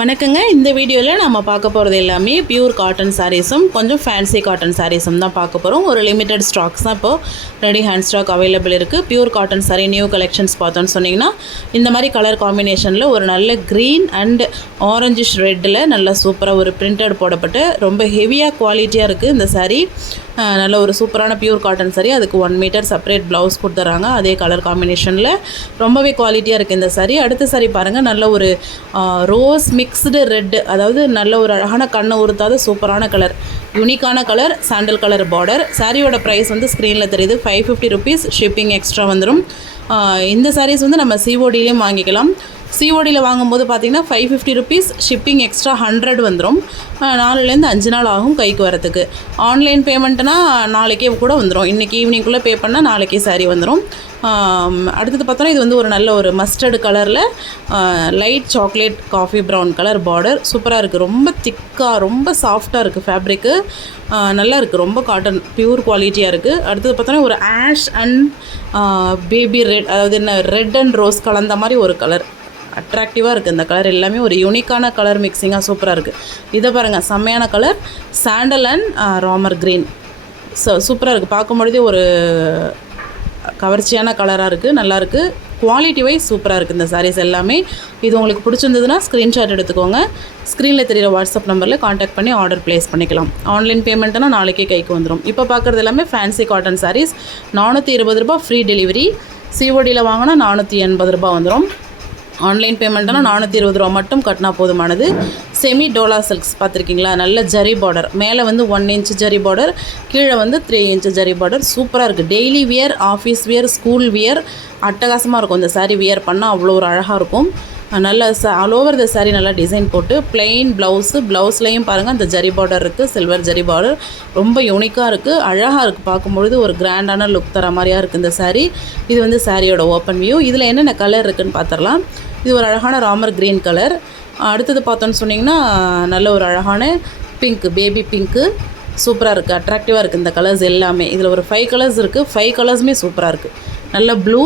வணக்கங்க. இந்த வீடியோவில் நம்ம பார்க்க போகிறது எல்லாமே பியூர் காட்டன் சாரீஸும் கொஞ்சம் ஃபேன்சி காட்டன் சாரீஸும் தான் பார்க்க போகிறோம். ஒரு லிமிட்டட் ஸ்டாக்ஸ் தான் இப்போது ரெடி ஹேண்ட் ஸ்டாக் அவைலபிள் இருக்குது. Pure cotton sari new collections பார்த்தோன்னு சொன்னிங்கன்னா இந்த மாதிரி கலர் காம்பினேஷனில் ஒரு நல்ல க்ரீன் அண்ட் ஆரஞ்சிஷ் ரெட்டில் நல்லா சூப்பராக ஒரு பிரிண்டட் போடப்பட்டு ரொம்ப ஹெவியாக குவாலிட்டியாக இருக்குது இந்த சாரீ. நல்ல ஒரு சூப்பரான பியூர் காட்டன் சாரீ. அதுக்கு 1 மீட்டர் செப்பரேட் ப்ளவுஸ் கொடுத்துட்றாங்க. அதே கலர் காம்பினேஷனில் ரொம்பவே குவாலிட்டியாக இருக்குது இந்த சாரீ. அடுத்த சாரீ பாருங்கள், நல்ல ஒரு ரோஸ் மிக்ஸ்டு ரெட், அதாவது நல்ல ஒரு அழகான கண்ணை உறுத்தாத சூப்பரான கலர், யூனிக்கான கலர், சாண்டல் கலர் பார்டர். சாரியோட ப்ரைஸ் வந்து ஸ்க்ரீனில் தெரியுது, 550 ருபீஸ். ஷிப்பிங் எக்ஸ்ட்ரா வந்துடும். இந்த சாரீஸ் வந்து நம்ம சிஓடியிலையும் வாங்கிக்கலாம். சிஓடியில் வாங்கும்போது பார்த்திங்கன்னா 550 ருபீஸ், ஷிப்பிங் எக்ஸ்ட்ரா 100 வந்துடும். 4லேருந்து 5 நாள் ஆகும் கைக்கு வரத்துக்கு. ஆன்லைன் பேமெண்ட்னால் நாளைக்கே கூட வந்துடும். இன்றைக்கி ஈவினிங்குள்ளே பே பண்ணால் நாளைக்கே சாரீ வந்துடும். அடுத்தது பார்த்தோன்னா இது வந்து ஒரு நல்ல ஒரு மஸ்டர்டு கலரில் light chocolate coffee brown colour border. சூப்பராக இருக்குது. ரொம்ப திக்காக ரொம்ப சாஃப்டாக இருக்குது ஃபேப்ரிக்கு. நல்லா இருக்குது. ரொம்ப காட்டன் பியூர் குவாலிட்டியாக இருக்குது. அடுத்தது பார்த்தோன்னா ஒரு ஆஷ் அண்ட் பேபி ரெட், அதாவது என்ன ரெட் அண்ட் ரோஸ் கலந்த மாதிரி ஒரு கலர். அட்ராக்டிவாக இருக்குது இந்த கலர். எல்லாமே ஒரு யூனிக்கான கலர் மிக்சிங்காக சூப்பராக இருக்குது. இதை பாருங்கள், செம்மையான colour, sandal and Ramar green. சூப்பராக இருக்குது. பார்க்கும்பொழுதே ஒரு கவர்ச்சியான கலராக இருக்குது. நல்லாயிருக்கு. குவாலிட்டி வைஸ் சூப்பராக இருக்குது இந்த சாரீஸ் எல்லாமே. இது உங்களுக்கு பிடிச்சிருந்ததுன்னா ஸ்க்ரீன்ஷாட் எடுத்துக்கோங்க. ஸ்க்ரீனில் தெரிகிற வாட்ஸ்அப் நம்பரில் காண்டாக்ட் பண்ணி ஆர்டர் ப்ளேஸ் பண்ணிக்கலாம். ஆன்லைன் பேமெண்ட்னா நாளைக்கே கைக்கு வந்துடும். இப்போ பார்க்குறது எல்லாமே ஃபேன்சி காட்டன் சாரீஸ். 420 ரூபா ஃப்ரீ டெலிவரி. சிஓடியில் வாங்கினா 480 ரூபா வந்துடும். ஆன்லைன் பேமெண்ட்னா 420 ரூபா மட்டும் கட்டினா போதுமானது. செமி டோலா சில்க்ஸ் பார்த்துருக்கீங்களா? நல்ல ஜரி பார்டர். மேலே வந்து 1 இன்ச் ஜரி பார்டர், கீழே வந்து 3 இன்ச் ஜரி பார்டர். சூப்பராக இருக்குது. Daily wear, office wear, school wear அட்டகாசமாக இருக்கும். இந்த சாரீ வியர் பண்ணால் அவ்வளோ ஒரு அழகாக இருக்கும். நல்ல ஆல் ஓவர் த சாரீ நல்லா டிசைன் போட்டு பிளெயின் ப்ளவுஸ்லேயும் பாருங்கள் அந்த ஜரி பார்டர் இருக்குது, சில்வர் ஜரி பார்டர். ரொம்ப யூனிக்காக இருக்குது, அழகாக இருக்குது. பார்க்கும்பொழுது ஒரு கிராண்டான லுக் தர மாதிரியாக இருக்குது இந்த சாரீ. இது வந்து சாரியோட ஓப்பன் வியூ. இதில் என்னென்ன கலர் இருக்குதுன்னு பார்த்துடலாம். இது ஒரு அழகான ராமர் க்ரீன் கலர். அடுத்தது பார்த்தோன்னு சொன்னிங்கன்னா நல்ல ஒரு அழகான பிங்க், பேபி பிங்க்கு. சூப்பராக இருக்குது. அட்ராக்டிவாக இருக்குது இந்த கலர்ஸ் எல்லாமே. இதில் ஒரு 5 கலர்ஸ் இருக்குது. 5 கலர்ஸுமே சூப்பராக இருக்குது. நல்ல ப்ளூ,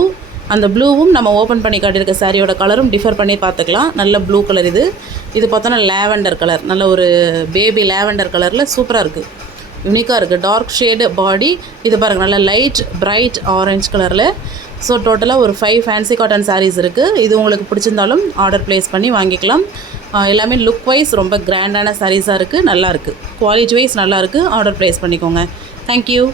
அந்த ப்ளூவும் நம்ம ஓப்பன் பண்ணி காட்டியிருக்க சாரியோட கலரும் டிஃபர் பண்ணி பார்த்துக்கலாம். நல்ல ப்ளூ கலர் இது. இது பார்த்தோன்னா லேவெண்டர் கலர், நல்ல ஒரு பேபி லேவெண்டர் கலரில் சூப்பராக இருக்குது. யூனிக்காக இருக்குது. Dark shade body. இது பாருங்கள், நல்ல லைட் பிரைட் ஆரஞ்ச் கலரில். ஸோ டோட்டலாக ஒரு 5 ஃபேன்சி காட்டன் சாரீஸ் இருக்குது. இது உங்களுக்கு பிடிச்சிருந்தாலும் ஆர்டர் ப்ளேஸ் பண்ணி வாங்கிக்கலாம். எல்லாமே லுக் வைஸ் ரொம்ப கிராண்டான சாரீஸாக இருக்குது. நல்லாயிருக்கு. குவாலிட்டி வைஸ் நல்லாயிருக்கு. ஆர்டர் ப்ளேஸ் பண்ணிக்கோங்க. தேங்க்யூ.